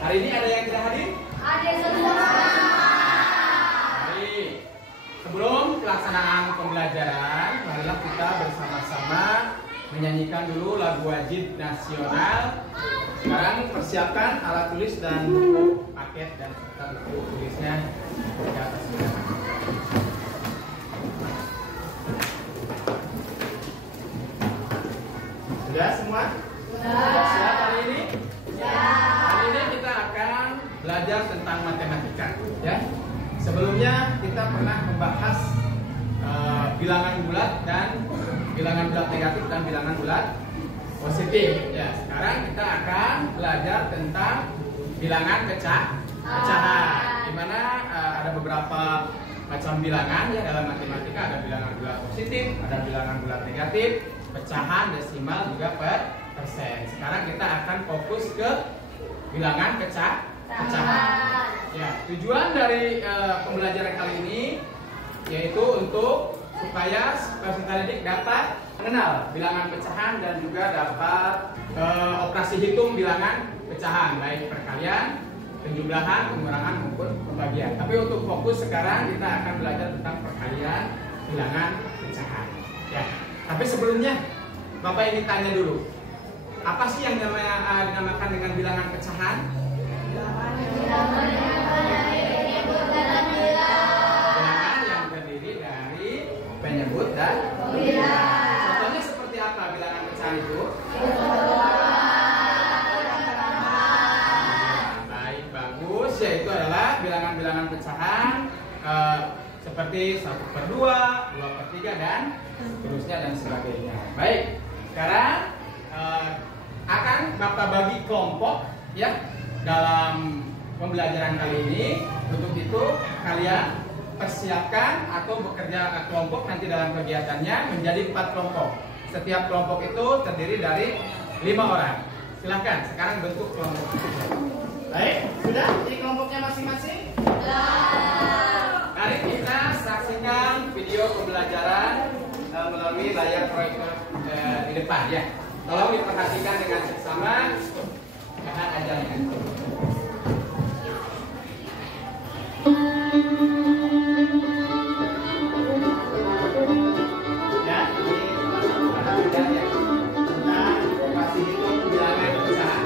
Hari ini ada yang tidak hadir? Ada semua. Baik. Sebelum pelaksanaan pembelajaran, marilah kita bersama-sama menyanyikan dulu lagu wajib nasional. Sekarang persiapkan alat tulis dan buku paket dan serta buku tulisnya di atas meja. Sudah semua? Sudah. Siap hari ini? Hari ini kita akan belajar tentang matematika, ya. Sebelumnya kita pernah membahas bilangan bulat dan bilangan bulat negatif dan bilangan bulat positif. Ya, sekarang kita akan belajar tentang bilangan pecahan, di mana ada beberapa macam bilangan ya dalam matematika. Ada bilangan bulat positif, ada bilangan bulat negatif, pecahan, desimal, juga persen. Sekarang kita akan fokus ke bilangan pecahan. Ya, tujuan dari pembelajaran kali ini yaitu untuk supaya peserta didik dapat mengenal bilangan pecahan dan juga dapat operasi hitung bilangan pecahan, baik perkalian, penjumlahan, pengurangan maupun pembagian. Tapi untuk fokus sekarang kita akan belajar tentang perkalian bilangan pecahan. Ya. Tapi sebelumnya Bapak ingin tanya dulu, apa sih yang dinamakan dengan bilangan pecahan? Bilangan yang terdiri dari penyebut dan bilangan. Contohnya seperti apa bilangan pecahan itu? Baik, bagus. Yaitu adalah bilangan-bilangan pecahan seperti 1/2, 2/3 dan seterusnya dan sebagainya. Baik, sekarang akan Bapak bagi kelompok ya dalam pembelajaran kali ini. Untuk itu kalian persiapkan atau bekerja kelompok nanti dalam kegiatannya menjadi 4 kelompok. Setiap kelompok itu terdiri dari 5 orang. Silahkan sekarang bentuk kelompok. Baik, sudah di kelompoknya masing-masing? Mari kita saksikan video pembelajaran melalui layar proyektor di depan ya. Tolong diperhatikan dengan seksama bahan ajarnya. Ya, ini ada bidangnya tentang operasi hitung bilangan pecahan.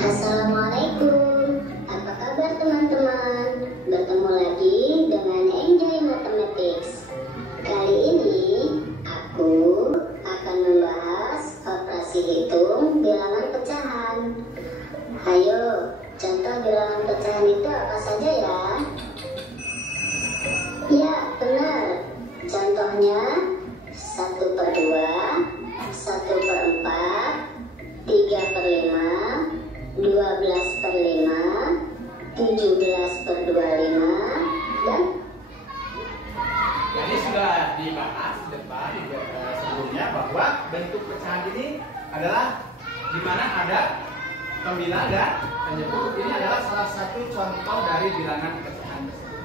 Assalamualaikum, apa kabar teman-teman? Bertemu lagi dengan Enjoy Mathematics. Kali ini aku akan membahas operasi hitung bilangan pecahan. Ayo, contoh bilangan pecahan itu apa saja ya? Ya, benar. Contohnya 1/2, 1/4, 3/5, 12/5, 17/25, dan Jadi sudah dibahas di depan sebelumnya bahwa bentuk pecahan ini adalah di mana ada pembina dan penyebut. Ini adalah salah satu contoh dari bilangan pecahan.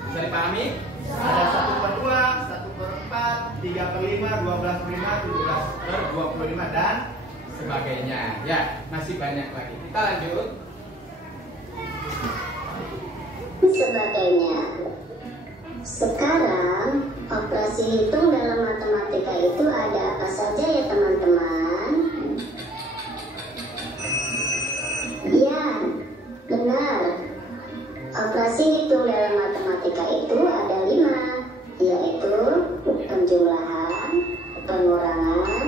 Bisa dipahami? Ada 1/2, 1/4, 3/5, 12/5, 17/25 dan sebagainya. Ya, masih banyak lagi. Kita lanjut. sebagainya. Sekarang, operasi hitung dalam matematika itu ada apa saja ya teman-teman? Ya, benar. Operasi hitung dalam matematika itu ada 5, yaitu penjumlahan, pengurangan,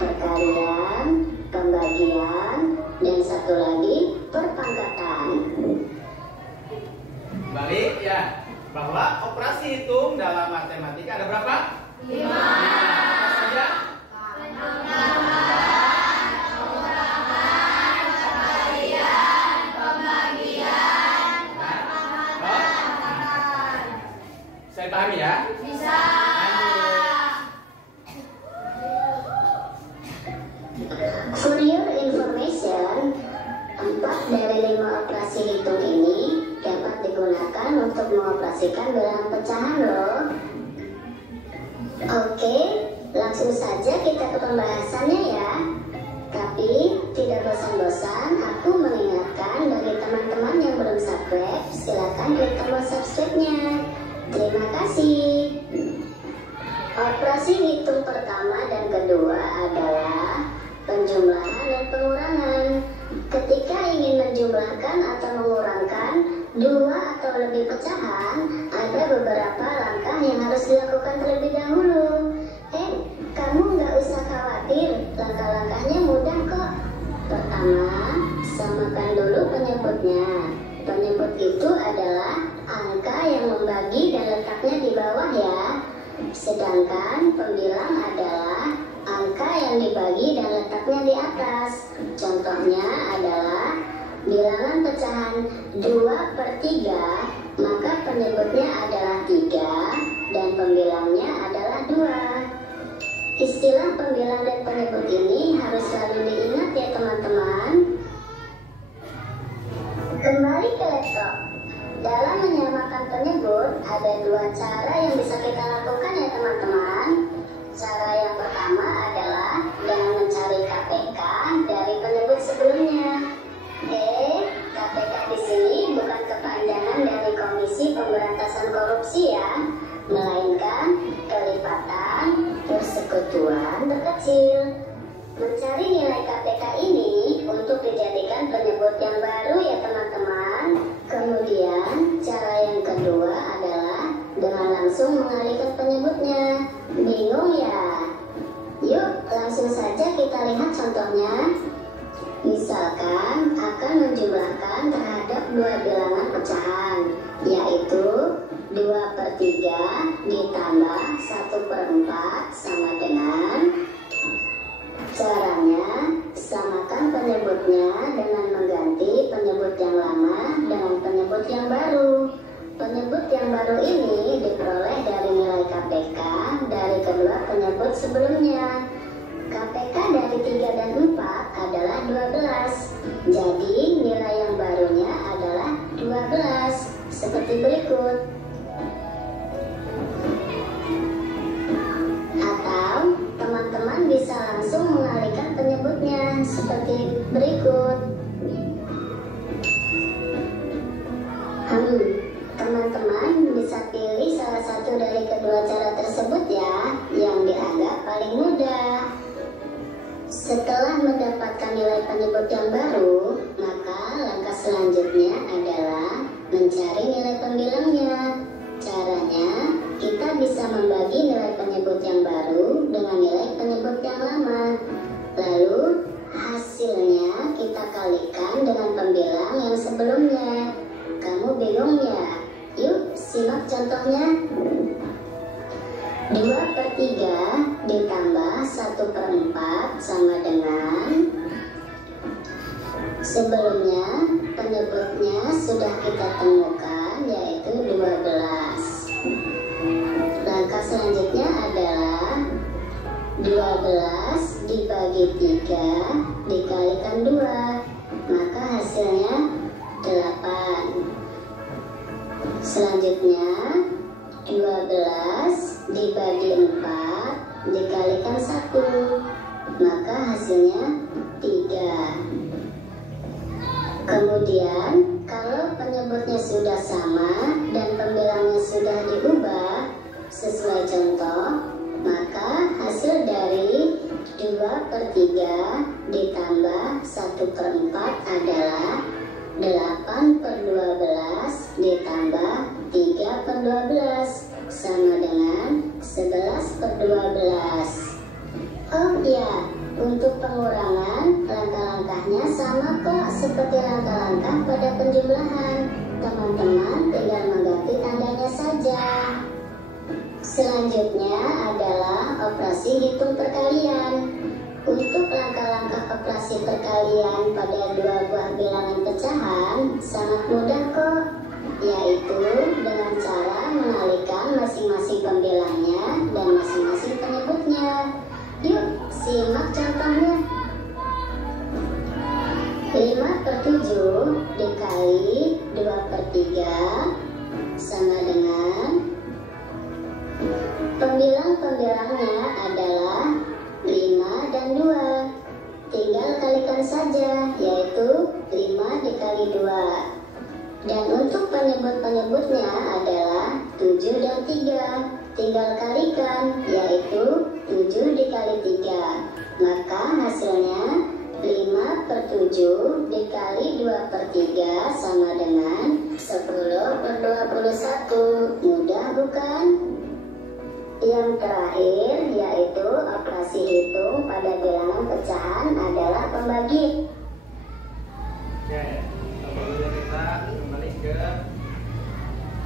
perkalian, pembagian, dan satu lagi perpangkatan. Balik ya, bahwa operasi hitung dalam matematika ada berapa? 5. Apa saja? Saya pahami ya? Bisa. For your information, 4 dari 5 operasi hitung ini dapat digunakan untuk mengoperasikan bilangan pecahan loh. Oke, langsung saja kita ke pembahasannya ya. Tapi tidak bosan-bosan aku mengingatkan bagi teman-teman yang belum subscribe, silakan klik tombol subscribe-nya. Terima kasih. Operasi hitung pertama dan kedua adalah penjumlahan dan pengurangan. Ketika ingin menjumlahkan atau mengurangkan dua atau lebih pecahan, ada beberapa langkah yang harus dilakukan terlebih dahulu. Kamu nggak usah khawatir, langkah-langkahnya mudah kok. Pertama, samakan dulu penyebutnya. Penyebut itu adalah angka yang membagi dan letaknya di bawah ya. Sedangkan pembilang adalah angka yang dibagi dan letaknya di atas. Contohnya adalah bilangan pecahan 2/3, maka penyebutnya adalah 3 dan pembilangnya adalah 2. Istilah pembilang dan penyebut ini harus selalu diingat ya teman-teman. Kembali ke laptop. Dalam menyamakan penyebut, ada dua cara yang bisa kita lakukan ya teman-teman. Cara yang pertama adalah dengan mencari KPK dari penyebut sebelumnya. KPK di sini bukan kepanjangan dari Komisi Pemberantasan Korupsi ya, melainkan kelipatan persekutuan terkecil. Mencari nilai KPK ini untuk dijadikan penyebut yang baru ya teman-teman. Kemudian cara yang kedua adalah dengan langsung mengalihkan penyebutnya. Bingung ya? Yuk langsung saja kita lihat contohnya. Misalkan akan menjumlahkan terhadap dua bilangan pecahan, yaitu 2/3 ditambah 1/4 sama dengan. Caranya, samakan penyebutnya dengan mengganti penyebut yang lama dengan penyebut yang baru. Penyebut yang baru ini diperoleh dari nilai KPK dari kedua penyebut sebelumnya. KPK dari 3 dan 4 adalah 12. Jadi nilai yang barunya adalah 12. Seperti berikut. Atau teman-teman bisa langsung mengalihkan penyebutnya seperti berikut. Teman-teman bisa pilih salah satu dari kedua cara tersebut ya, yang dianggap paling mudah. Setelah mendapatkan nilai penyebut yang baru, maka langkah selanjutnya adalah mencari nilai pembilangnya. Caranya, kita bisa membagi nilai penyebut yang baru dengan nilai penyebut yang lama. Lalu, hasilnya kita kalikan dengan pembilang yang sebelumnya. Kamu bingung ya? Yuk, simak contohnya. 2/3 ditambah 1/4 sama dengan. Sebelumnya penyebutnya sudah kita temukan, yaitu 12. Langkah selanjutnya adalah 12 dibagi 3 dikalikan 2, maka hasilnya 8. Selanjutnya 12 dibagi 4 dikalikan 1, maka hasilnya 3. Kemudian kalau penyebutnya sudah sama dan pembilangnya sudah diubah sesuai contoh, maka hasil dari 2/3 ditambah 1/4 adalah 8/12 ditambah 3/12 sama dengan 11/12. Oh ya, untuk pengurangan langkah-langkahnya sama kok seperti langkah-langkah pada penjumlahan. Teman-teman tinggal mengganti tandanya saja. Selanjutnya adalah operasi hitung perkalian. Untuk langkah-langkah operasi perkalian pada dua buah bilangan pecahan sangat mudah kok, yaitu dengan cara mengalihkan masing-masing pembilangnya dan masing-masing penyebutnya. Yuk simak contohnya. 5/7 dikali 2/3 sama dengan. Pembilang-pembilangnya adalah 5 dan 2. Tinggal kalikan saja Dan untuk penyebut-penyebutnya adalah 7 dan 3. Tinggal kalikan, yaitu 7 dikali 3. Maka hasilnya 5/7 dikali 2/3 sama dengan 10/21. Mudah bukan? Yang terakhir yaitu operasi hitung pada bilangan pecahan adalah pembagi. Oke, sebelumnya kita kembali ke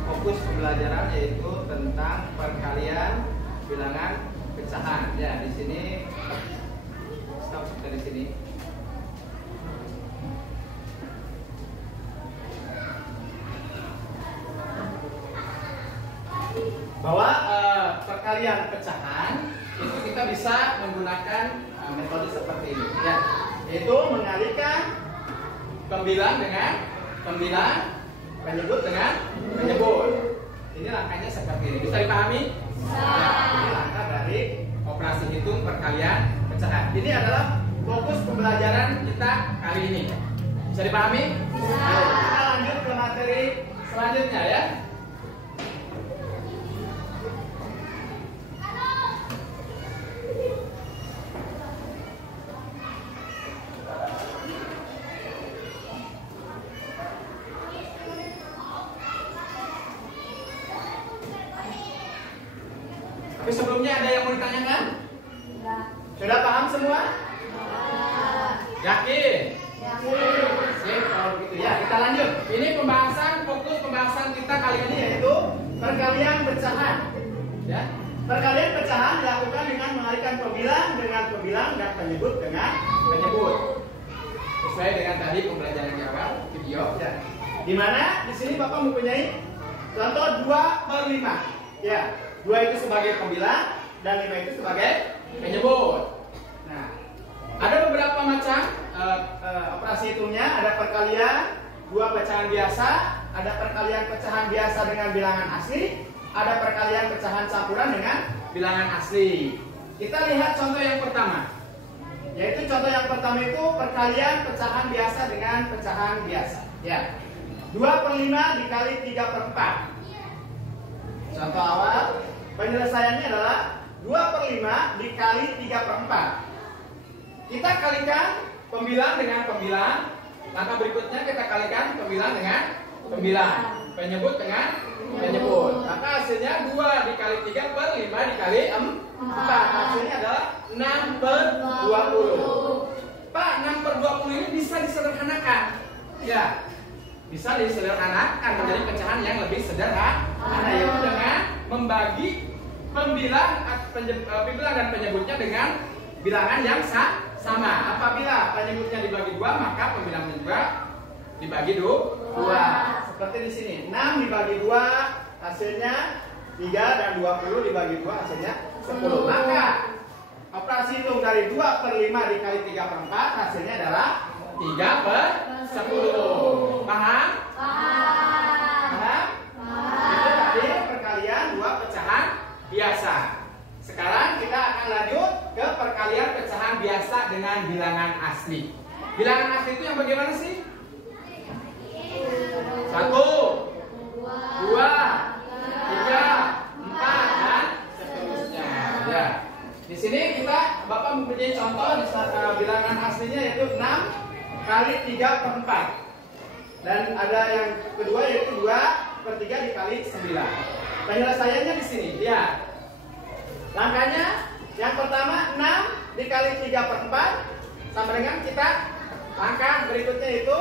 fokus pembelajaran, yaitu tentang perkalian bilangan pecahan. Ya, di sini stop dari sini. Bahwa perkalian pecahan itu kita bisa menggunakan metode seperti ini, ya, yaitu mengalihkan pembilang dengan pembilang, penyebut dengan penyebut. Ini langkahnya seperti ini. Bisa dipahami? Ya, ini langkah dari operasi hitung perkalian pecahan. Ini adalah fokus pembelajaran kita kali ini. Bisa dipahami? Ayo, kita lanjut ke materi selanjutnya, ya. Tapi sebelumnya ada yang mau ditanyakan? Sudah paham semua? Yakin? Sip, kalau begitu ya, kita lanjut. Ini fokus pembahasan kita kali ini yaitu perkalian pecahan. Ya, perkalian pecahan dilakukan dengan mengalihkan pembilang dengan pembilang dan penyebut dengan penyebut. Sesuai dengan tadi pembelajaran di awal video. Ya. Di mana di sini Bapak mempunyai contoh 2/5. Ya. 2 itu sebagai pembilang dan 5 itu sebagai penyebut. Nah, ada beberapa macam operasi hitungnya. Ada perkalian 2 pecahan biasa, ada perkalian pecahan biasa dengan bilangan asli, ada perkalian pecahan campuran dengan bilangan asli. Kita lihat contoh yang pertama. Yaitu contoh yang pertama itu perkalian pecahan biasa dengan pecahan biasa. Ya. 2/5 dikali 3/4. Contoh awal, penyelesaiannya adalah 2/5 dikali 3/4. Kita kalikan pembilang dengan pembilang. Langkah berikutnya kita kalikan pembilang dengan pembilang, penyebut dengan penyebut. Maka hasilnya 2 dikali 3/5 dikali 4. Hasilnya adalah 6/20. Pak, 6/20 ini bisa disederhanakan. Ya, bisa disederhanakan menjadi pecahan yang lebih sederhana, yaitu dengan membagi pembilang dan penyebutnya dengan bilangan yang sama. Apabila penyebutnya dibagi 2, maka pembilangnya juga dibagi 2. Seperti di sini, 6 dibagi 2 hasilnya 3 dan 20 dibagi 2 hasilnya 10. Maka operasi hitung dari 2/5 dikali 3/4 hasilnya adalah 3/10. Paham? Paham? Itu tadi perkalian 2 pecahan biasa. Sekarang kita akan lanjut ke perkalian pecahan biasa dengan bilangan asli. Bilangan asli itu yang bagaimana sih? 1, 2, 3, 4 dan seterusnya. Ya. Di sini Bapak mempunyai contoh di bilangan aslinya yaitu 6 kali 3/4. Dan ada yang kedua yaitu 2/3 dikali 9. Penyelesaiannya di sini. Lihat. Langkahnya yang pertama 6 dikali 3/4 sama dengan kita langkah berikutnya itu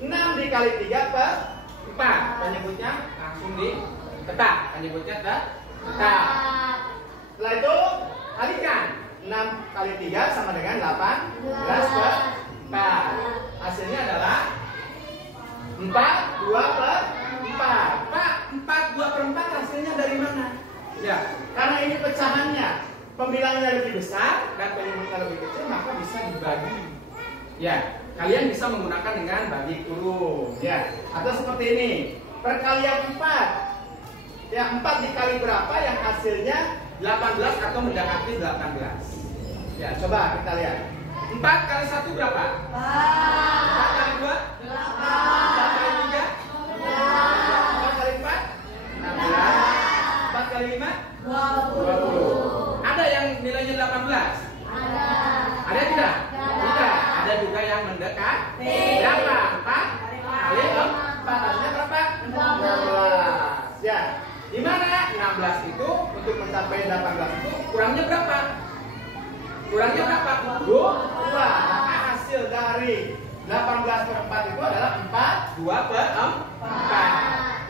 6 dikali 3/4. Penyebutnya langsung diketak. Penyebutnya ketak. Setelah itu kalikan 6 kali 3 sama dengan 18/4. Hasilnya adalah 4/2/4. Pak, 4/2/4 hasilnya dari mana? Ya, karena ini pecahannya pembilangnya lebih besar dan penyebutnya lebih kecil, maka bisa dibagi. Ya, kalian bisa menggunakan dengan bagi kurung. Ya, atau seperti ini. Perkalian 4. Ya, 4 dikali berapa yang hasilnya 18 atau mendekati 18. Ya, coba kita lihat. 4 kali 1 berapa? 4 kali 2? 4 kali 3? sampai 18 itu kurangnya berapa? Kurangnya berapa? 2. Maka hasil dari 18/4 itu adalah 4/2/4.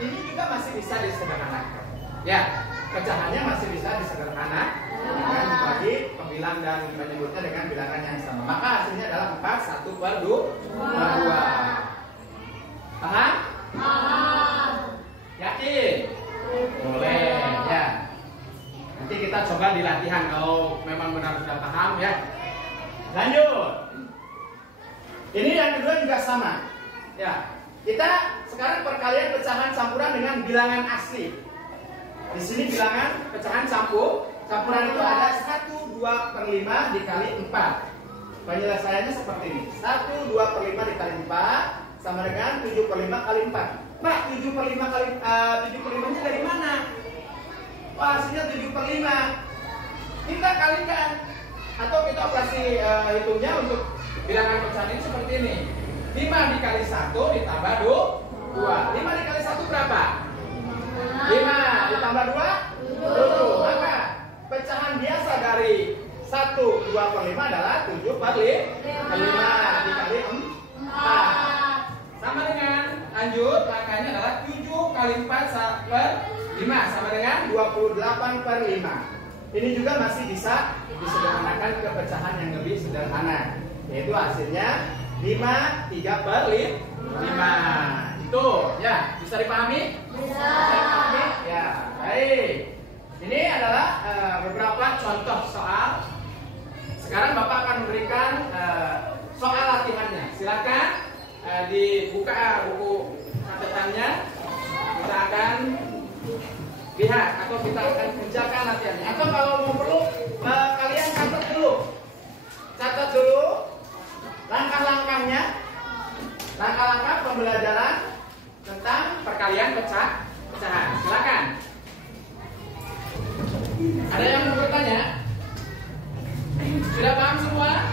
Ini juga masih bisa disederhanakan. Ya, pecahannya masih bisa disederhanakan dengan membagi pembilang dan menyebutnya dengan bilangan yang sama. Maka hasilnya adalah 4/1/2. Paham? Yakin? Boleh, ya. Nanti kita coba di latihan kalau memang benar sudah paham ya. Lanjut. Ini yang kedua juga sama. Ya. Kita sekarang perkalian pecahan campuran dengan bilangan asli. Di sini bilangan pecahan campuran itu ada 1/2/5 dikali 4. Penyelesaiannya seperti ini. 1/2/5 dikali 4 sama dengan 7/5 kali 4. Pak, 7/5 nya dari mana? Wah, hasilnya 7/5. Kita kalikan atau kita operasi hitungnya untuk bilangan pecahan ini seperti ini. 5 dikali 1 ditambah 2. 5 dikali 1 berapa? 5 ditambah 2 7. Maka pecahan biasa dari 1/2/5 adalah 7/5 dikali 4. Sama dengan lanjut, angkanya adalah 7 kali 4/5 sama dengan 28/5. Ini juga masih bisa disederhanakan ke pecahan yang lebih sederhana, yaitu hasilnya 5/3/5. Itu ya, bisa dipahami? Bisa dipahami? Ya, baik. Ini adalah beberapa contoh soal. Sekarang Bapak akan memberikan soal latihannya. Silakan dibuka buku catatannya. Kita akan lihat atau kita akan kerjakan latihannya. Atau kalau mau perlu kalian catat dulu langkah-langkahnya, langkah-langkah pembelajaran tentang perkalian pecahan. Silakan. Ada yang mau bertanya? Sudah paham semua?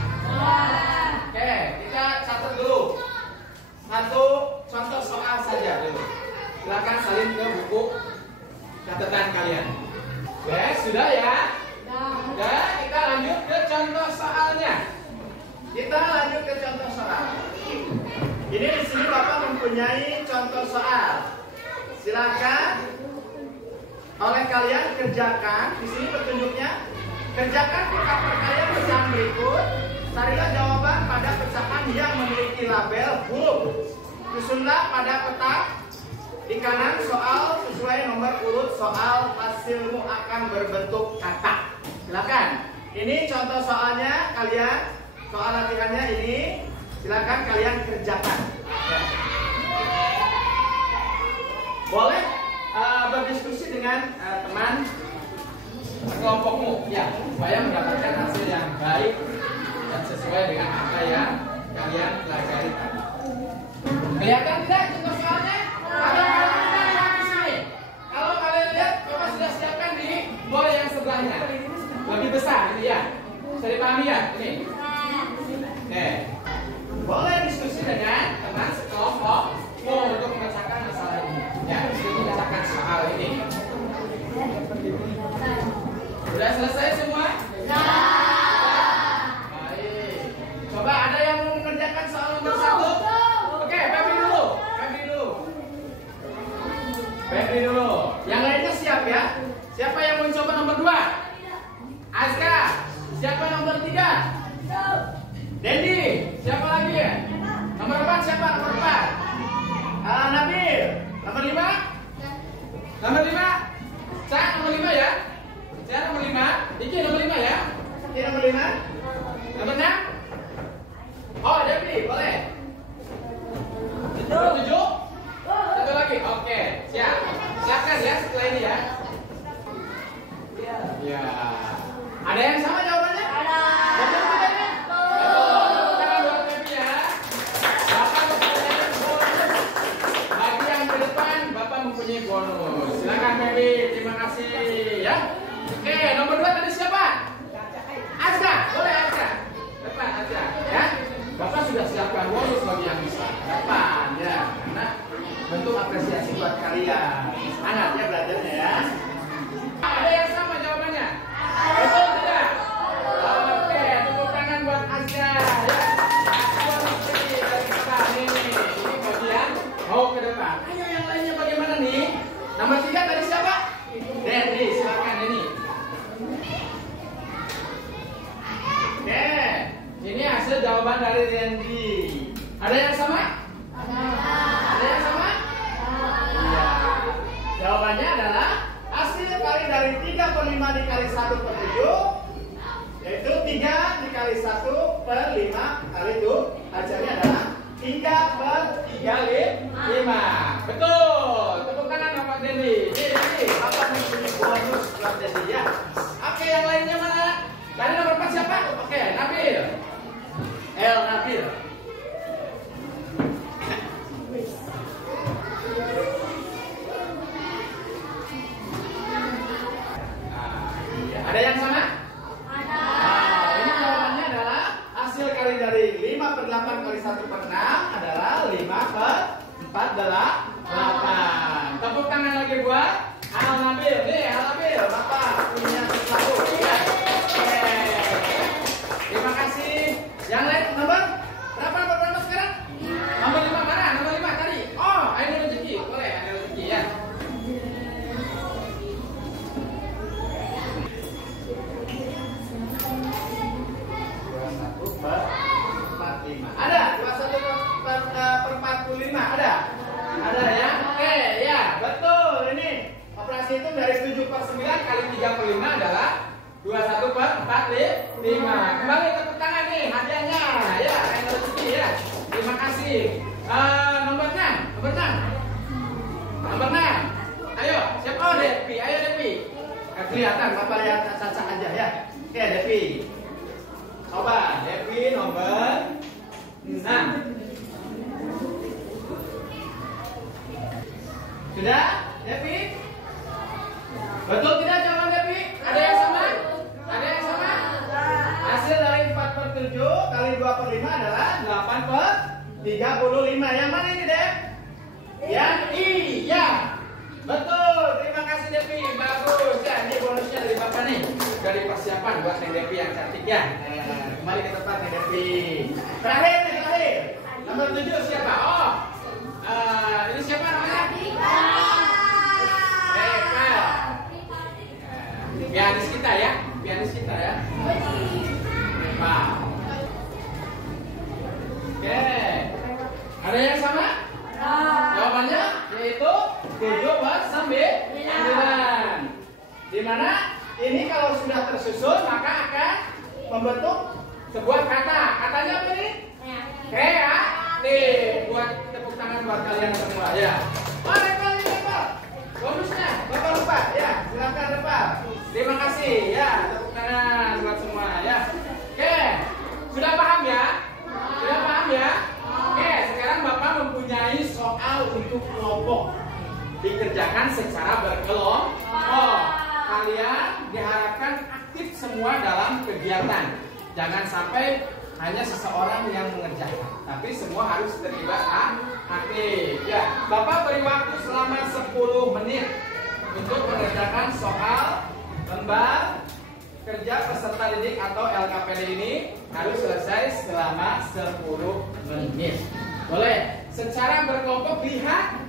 Oke, kita catat dulu. Satu contoh soal saja dulu. Silakan salin ke buku catatan kalian. Oke, sudah ya? Sudah, kita lanjut ke contoh soalnya. Ini di sini Bapak mempunyai contoh soal. Silakan oleh kalian kerjakan. Di sini petunjuknya. Kerjakan kotak perkalian pecahan berikut. Carilah jawaban pada pecahan yang memiliki label huruf. Susunlah pada peta di kanan soal sesuai nomor urut soal, hasilmu akan berbentuk kata. Silakan. Ini contoh soalnya kalian, soal latihannya ini. Silakan kalian kerjakan. Ya. Boleh berdiskusi dengan teman kelompokmu, ya, supaya mendapatkan hasil yang baik dan sesuai dengan apa yang kalian pelajari tadi. Kelihatan tidak contoh soalnya? Kalau kalian lihat, Bapak sudah siapkan di bola yang sebelahnya, lebih besar, gitu ya. Bisa dipahami ya? Ini. Oke. Boleh diskusi dengan teman sekelompok untuk memecahkan masalah ini. Ya, untuk memecahkan soal ini. Sudah selesai semua? Ya. Baik. Coba ada yang mau mengerjakan soal nomor 1? Oke, Febri dulu. Yang lainnya siap ya? Siapa yang mau coba nomor 2? Azka. Siapa nomor 3? Dendi. Siapa lagi ya? Nomor 4 siapa? Nomor 4. Nabil. Nomor 5? Nomor 5? Cak nomor 5 ya? Saya nomor 5, Diki nomor 5 ya? Diki nomor 5? Nomor 6? Oh, Devi, boleh. Nomor 7? Satu lagi, oke, siap. Siapkan ya setelah ini ya. Ya. Ada yang sama jawabannya? Ada. Betul jawabannya? Betul. Tangan buat Devi ya. Bapak mempunyai bonus. Bagi yang ke depan, Bapak mempunyai bonus. Silakan Devi, terima kasih ya. Oke, nomor 2 tadi siapa? Azka, boleh Azka. Depan Azka, ya. Bapak sudah siapkan bonus bagi yang bisa. Depan, ya. Karena bentuk apresiasi buat kalian. Semangat ya belajarnya ya. Ada yang sama jawabannya? Ayo yang lainnya bagaimana nih? Nomor 3 tadi siapa? Dendi, silakan Dendi. Oke, ini hasil jawaban dari Dendi. Ada yang sama? Ada yang sama? Iya. Jawabannya adalah hasil kali dari 3/5 dikali 1/7, yaitu 3 dikali 1/5 kali itu hasilnya adalah 3/3/5. Betul. Tepuk tangan Bapak Dendi. Ini apa nih bonus buat Dendi ya? Oke, yang lainnya mana? Tadi nomor 4 siapa? Oke, Nabil. Nabil. Ada yang sama? Ada. Ini jawabannya adalah hasil kali dari 5/8 kali 1/6 adalah 5/4/8. Tepuk tangan lagi buat Al Nabil. Nih, Al Nabil, Bapak punya sesuatu. Ya. Terima kasih. Yang lain nomor berapa sekarang? Nomor 5 mana? Nomor 5 tadi. Oh, ada rezeki. Boleh, ada rezeki ya. Ada 21/45 ada ya. Oke ya, betul. Ini operasi itu dari 7/9 kali 3/5 adalah 21/45. Kembali tepuk tangan nih hadiahnya ya, rezeki ya. Terima kasih. Nomor 6. Ayo, siapa? Oh, Devi. Ayo Devi. Kelihatan Bapak lihat caca aja ya. Oke, Devi. Coba Devi nomor 6. Sudah, Devi? Betul tidak jawaban Devi? Ada yang sama? Ada yang sama? Hasil dari 4/7 kali 2/5 adalah 8/35. Yang mana ini, Dev? Yang I, ya. Betul, terima kasih Devi. Bagus ya, ini bonusnya dari Bapak nih. Dari persiapan buat Neng Devi yang cantik ya. Kembali ke tempat Neng Devi. Terakhir. Nomor 7 siapa? Oh, ini siapa namanya? Reka. Pianis kita ya. Wow. Oke. Ada yang sama? Jawabannya yaitu 7/9. Di mana ini kalau sudah tersusun maka akan membentuk sebuah kata. Katanya apa nih? Kreatif. Buat tepuk tangan buat kalian semua ya. Oh, Reva. Bonusnya Bapak lupa ya. Silakan Reva. Terima kasih ya. Tepuk tangan buat semua ya. Oke. Sudah paham ya? Oke, sekarang Bapak mempunyai soal untuk kelompok. Dikerjakan secara berkelompok. Kalian diharapkan aktif semua dalam kegiatan. Jangan sampai hanya seseorang yang mengerjakan, tapi semua harus terlibat aktif. Ya, Bapak beri waktu selama 10 menit untuk mengerjakan soal lembar kerja peserta didik atau LKPD ini harus selesai selama 10 menit. Boleh secara berkelompok lihat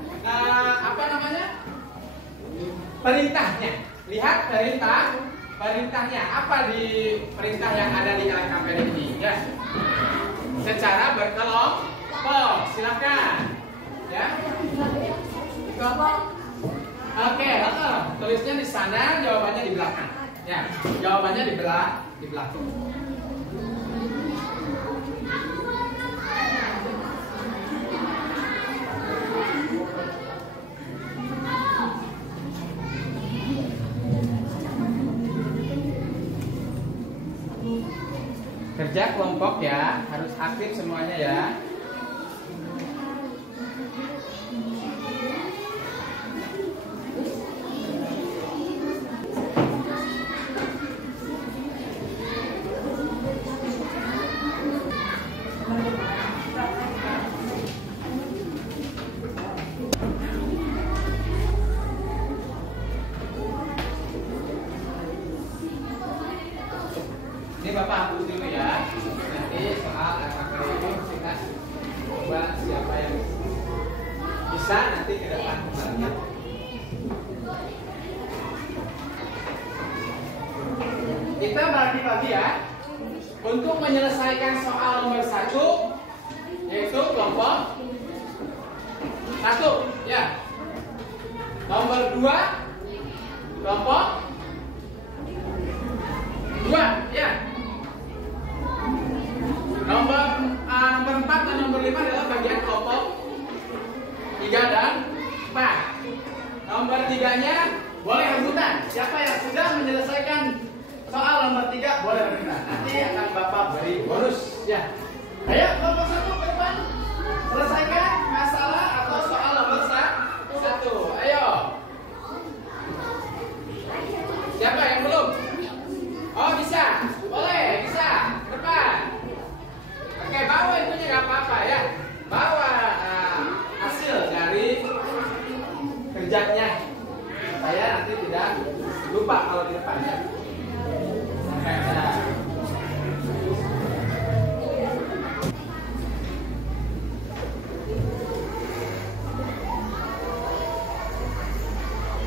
perintahnya. Lihat perintahnya apa di perintah yang ada di LKPD ini ya. Secara berkelompok, silakan ya. Oke, tulisnya di sana, jawabannya di belakang ya. Jawabannya di belakang. Kerja kelompok ya, harus aktif semuanya ya. Ini Bapak hapus dulu ya. Nanti soal LKPD ini kita nanti ke depan kembali. Kita bagi-bagi ya untuk menyelesaikan soal nomor 1, yaitu kelompok 1 ya. Nomor 2 kelompok 2 ya. Nomor 4 dan nomor 5 adalah bagian kelompok 3 dan 4. Nomor 3-nya boleh rebutan. Siapa yang sudah menyelesaikan soal nomor 3 boleh rebutan. Nanti akan Bapak beri bonus ya. Ayo kelompok 1 ke depan. Selesaikan masalah atau soal nomor 1. Ayo. Siapa yang belum? Oh bisa. Boleh, bisa. Depan. Oke, bawa itunya nggak apa-apa ya. Bawa hasil dari kerjanya. Saya nanti tidak lupa kalau di depannya.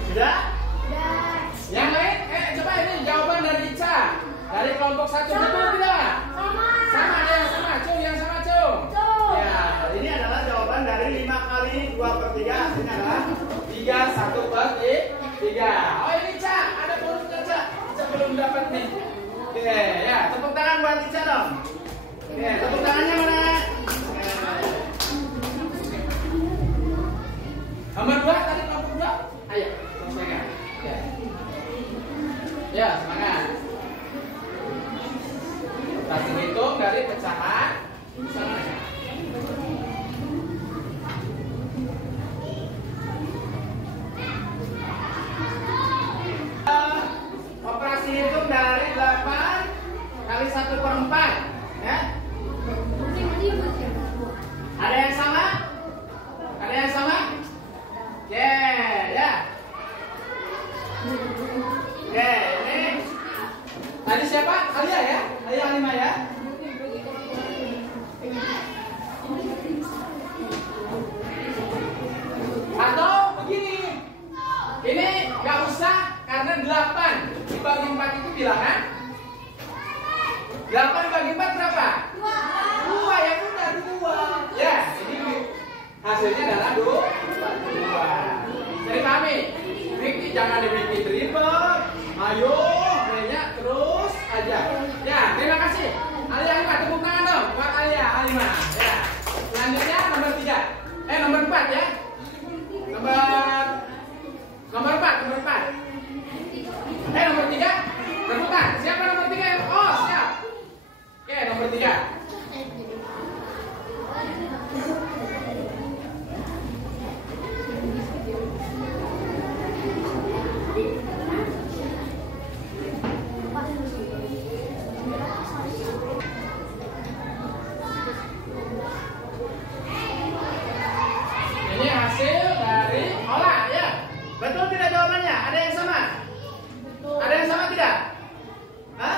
Sudah? Yang lain? Coba ini jawaban dari Ica. Dari kelompok 1 betul tidak? Sama, ada yang sama, Cung, yang sama, Cung. Ya, ini adalah jawaban dari 5 kali 2/3, hasilnya adalah 3, 1/3. Oh ini Ica, ada bonusnya Ica. Ica belum dapat nih. Oke, ya, tepuk tangan buat Ica dong. Oke, tepuk tangannya mana? Nomor 2 tadi kelompok 2. Ayo, selesaikan. Ya, semangat. Kita hitung dari pecahan misalnya. Operasi hitung dari 8 kali 1/4 ya. Ada yang sama? Ada yang sama? Ya. Oke, ini tadi siapa? Alia ya? Alia Halimah ya? Atau begini, ini nggak usah karena 8 dibagi 4 itu bilangan. 8 dibagi 4 berapa? 2 ya udah 2. Ya, ini hasilnya adalah 2. Jadi pahami, Vicky jangan dibikin ribet. Ayo, banyak terus aja. Ya, terima kasih. Alia Halimah, tepuk tangan dong buat Alia Halimah. Ya. Selanjutnya nomor 3. Nomor 4 ya. Nomor 4. Nomor 3. Rebutan. Siapa nomor 3? Oh, siap. Oke, nomor 3. Ini hasil dari olah ya. Betul tidak jawabannya? Ada yang sama? Ada yang sama tidak? Hah?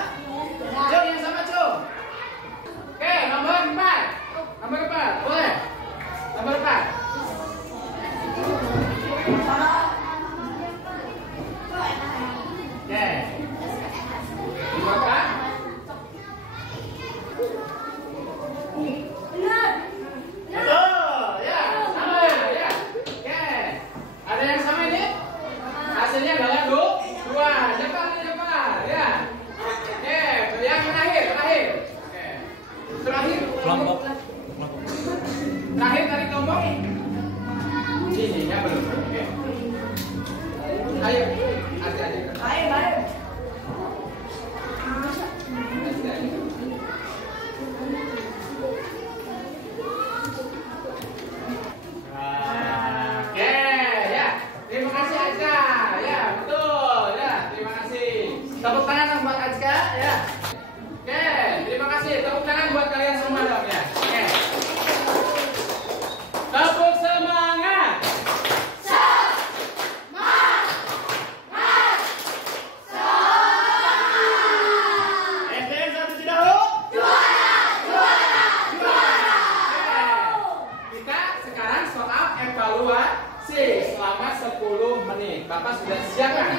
Cung, yang sama Cung. Oke, nomor 4. Nomor 4, boleh. Nomor 4. Oke. Nomor 4. Betul, ya, sama ya. Oke. Ada yang sama ini? Hasilnya adalah 2. Cepat. Ya. Oke, yang terakhir. Oke. Terakhir kelompok. Terakhir dari kelompok ini ya belum. Oke. Ayo, aja. Ayo. Oke, ya. Terima kasih Azka. Ya, betul. Ya, terima kasih. Tepuk tangan buat Azka ya. Oke, terima kasih. Tepuk tangan buat kalian semua dong ya. Oke. Tepuk semangat. SDN 1 Cidahu. Juara. Kita sekarang soal evaluasi. Bapak sudah siapkan.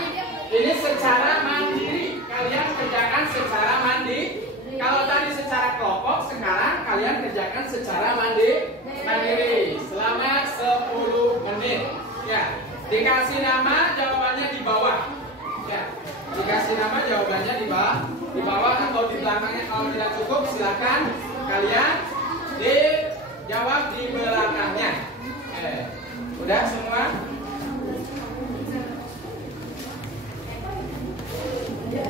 Ini secara mandiri. Kalian kerjakan secara mandiri. Kalau tadi secara kelompok, sekarang kalian kerjakan secara mandiri selama 10 menit. Ya, dikasih nama, jawabannya di bawah. Ya, dikasih nama, jawabannya di bawah atau di belakangnya. Kalau tidak cukup, silakan kalian dijawab di belakangnya. Udah semua?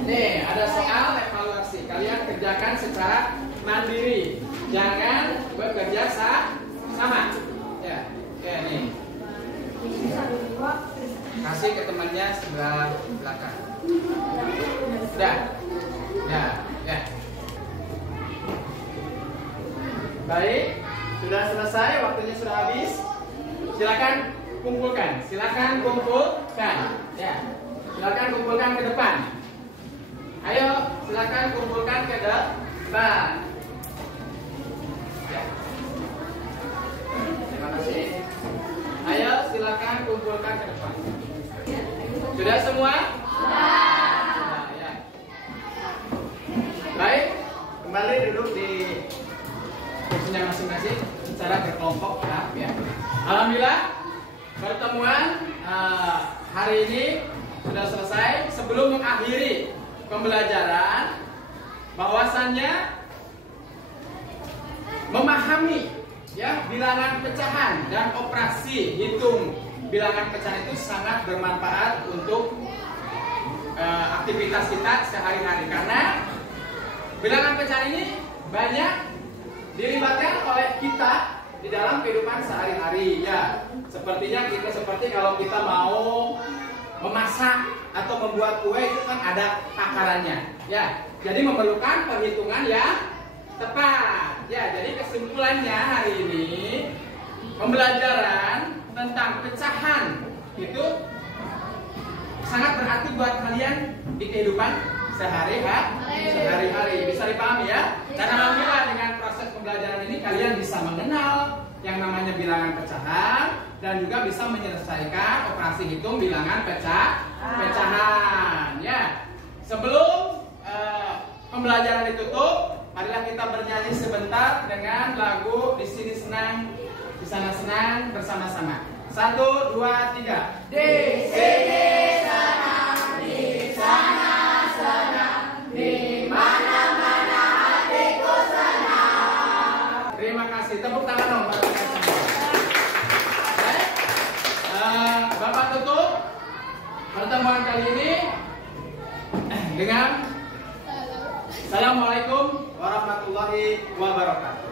Nih, ada soal evaluasi. Kalian kerjakan secara mandiri. Jangan bekerja sama. Ya, oke nih. Kasih ke temannya sebelah belakang. Udah. Ya. Baik, sudah selesai, waktunya sudah habis. Silakan kumpulkan. Ya. Silakan kumpulkan ke depan. Ayo, silakan kumpulkan ke depan. Ya. Terima kasih. Ayo, silakan kumpulkan ke depan. Sudah semua? Sudah. Ya. Baik, kembali duduk di kursinya masing-masing secara berkelompok ya. Alhamdulillah, pertemuan hari ini sudah selesai. Sebelum mengakhiri pembelajaran, bahwasannya memahami ya bilangan pecahan dan operasi hitung bilangan pecahan itu sangat bermanfaat untuk aktivitas kita sehari-hari, karena bilangan pecahan ini banyak dilibatkan oleh kita di dalam kehidupan sehari-hari ya. Seperti kalau kita mau memasak atau membuat kue itu kan ada takarannya ya. Jadi memerlukan perhitungan yang tepat ya. Jadi kesimpulannya hari ini pembelajaran tentang pecahan itu sangat berarti buat kalian di kehidupan sehari-hari. Bisa dipahami ya? Dan alhamdulillah dengan proses pembelajaran ini kalian bisa mengenal yang namanya bilangan pecahan dan juga bisa menyelesaikan operasi hitung bilangan pecahan ya. Sebelum pembelajaran ditutup, marilah kita bernyanyi sebentar dengan lagu Di Sini Senang, Di Sana Senang bersama-sama. 1, 2, 3. Di sini senang, di sana senang, di mana-mana hatiku senang. Terima kasih. Tepuk tangan dong. Bapak tutup pertemuan kali ini dengan Assalamualaikum warahmatullahi wabarakatuh.